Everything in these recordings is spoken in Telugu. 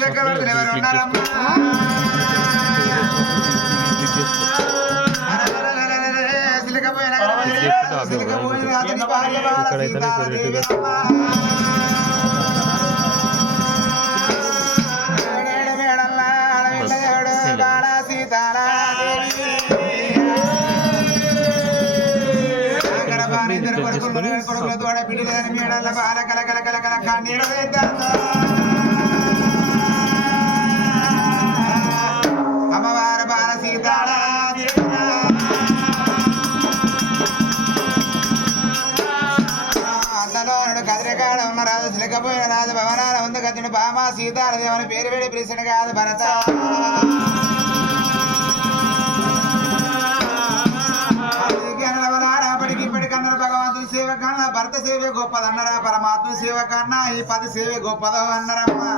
చక్రవర్తులు ఎవరు ఉన్నారమ్మా బిడ్డలు బాల కల కల కల కల కన్నీరు వేద్దాము. అమ్మవారు బాల సీతారాదేవి. కదిరికాడ ఉన్న రాజు సిలకపోయిన రాజు భవనాల ఉంది కత్తుడు బామా సీతారదేవని పేరు వేడి పిలిచిన కాదు భరత సేవే భర్త సేవే గొప్పదన్నరా పరమాత్మ సేవ కన్నా ఈ పది సేవే గొప్పదో అన్నారమ్మా.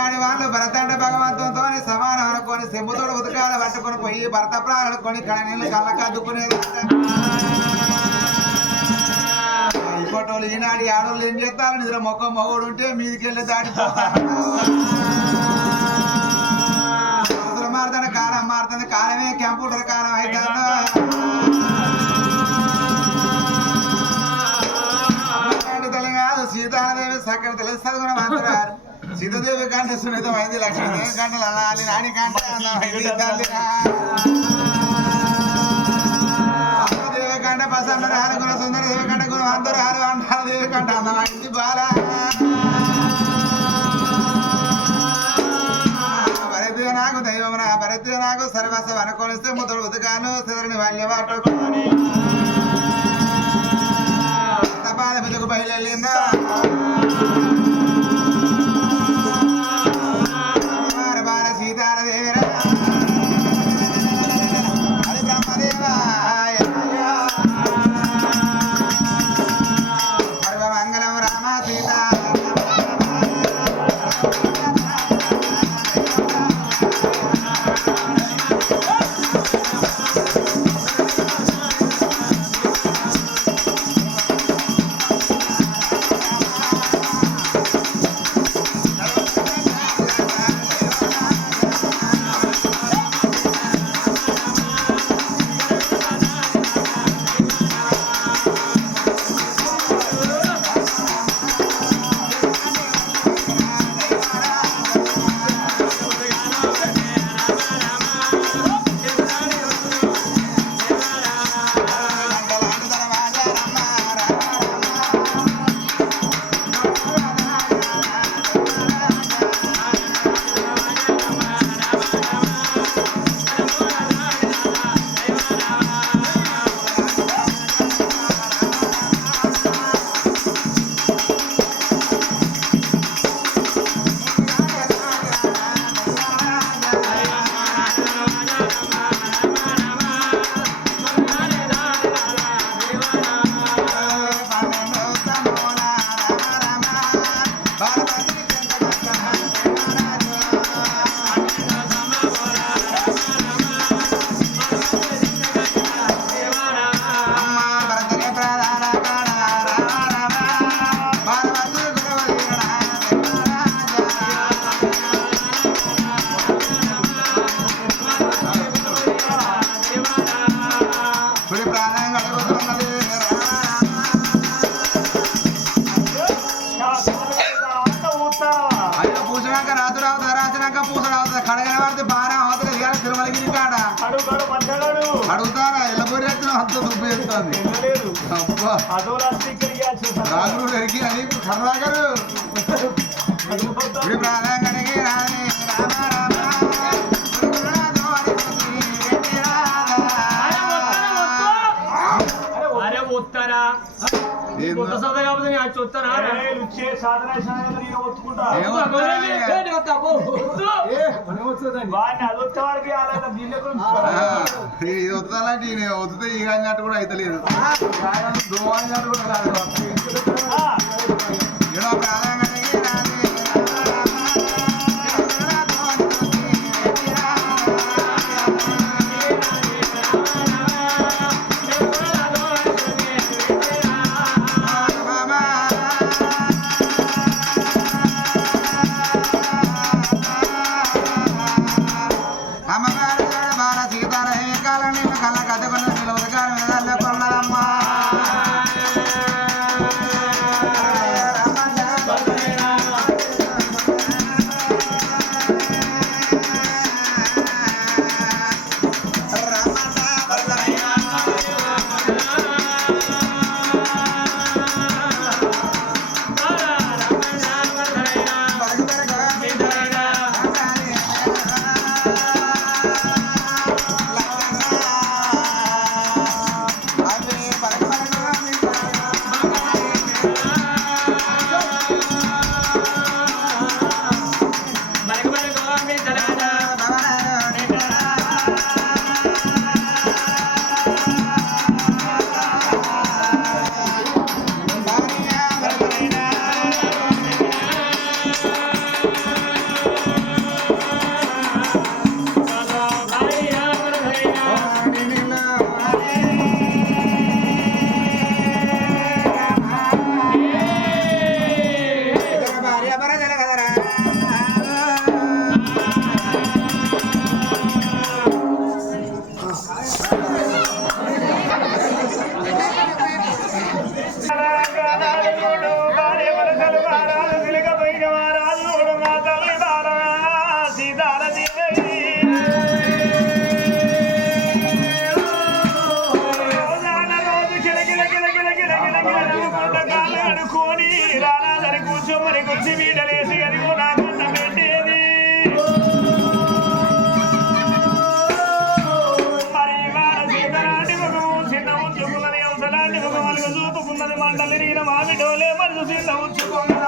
ఆడి వాళ్ళు భరతండ భగవంతుతో సమానం అనుకొని సెంబుతోడు ఉతకాలు పట్టుకొని పోయి భరత ప్రాణాలు కొని నీళ్ళు కళ్ళకద్దుకునేది ఇప్పటోళ్ళు ఈనాడు ఈ ఆడోళ్ళు ఏం చేస్తారు? నిద్ర మొక్క మొగోడు ఉంటే మీదికి వెళ్ళి దాటిపోతారు రోజులు కాలం మారుతుంది కాలమే కంప్యూటర్ కాలం అవుతుందో సీతాదేవి కంటే సున్నితమైంది లక్ష్మీదేవి కంటే లలాలి నాని కంటే అందమైంది దేవి కంటే ప్రసన్న రాని గుణ సుందర దేవి కంటే గుణ అందరూ రాని అంటారు దేవి కంటే అందమైంది బాల. భరతీయ నాకు దైవం నా భరతీయ నాకు సర్వస్వం అనుకోనిస్తే ముద్దుడు ఉదకాను సిదరిని వాళ్ళ పట్టుకొని తపాల మీదకు బయలుదేరిందా? fuera రాసినాక పూసలు అవుతుంది కడగన పడితే బాగా అవుతుంది ఇవాళ తిరుమలగిరి కాడ అడుగుతారా ఎల్లబోరి ఎత్తున అంత దుబ్బు ఎత్తుంది అబ్బా రాజులు ఎరిగి అని ఇప్పుడు ప్రాణం కడిగి రాని రామ నేను వచ్చి వస్తానా ఇది వద్దాలంటే ఈయన వద్దుతే ఈ అన్నట్టు కూడా అయితలేదు. దోమ అన్నట్టు కూడా కాదు కూర్చోమని కూర్చి వీడలేసి అదిగో నా కన్న పెట్టేది. మరి ఇవాళ సీతలాంటి ముఖము చిన్న ఉంచుకున్నది అవసలాంటి ముఖములుగా చూపుకున్నది మంటలి నీన మామిడోలే మరి చిన్న ఉంచుకున్నదమ్మా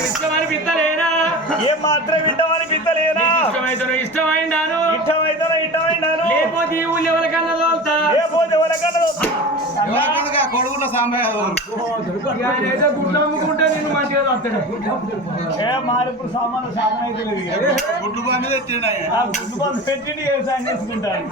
ఇష్టమని పిత్తలేనా? ఏం మాత్రం ఇట్టమని పిత్తలేనా? ఇష్టమైతే ఇష్టమైందాను ఇట్టమైతే ఇట్టమైనాను లేకపోతే ఈ ఊళ్ళో ఎవరికన్నా తోలుతా? ఏ పోతే వరకన్నా ఎవరికనగా కొడుకున్న ఆయన ఏదో గుడ్లు అమ్ముకుంటే నేను మంచిగా వస్తాడు ఏ మారిప్పుడు సామాను సాధన అయితే లేదు. గుడ్లు బండి తెచ్చిండు వ్యవసాయం చేసుకుంటాను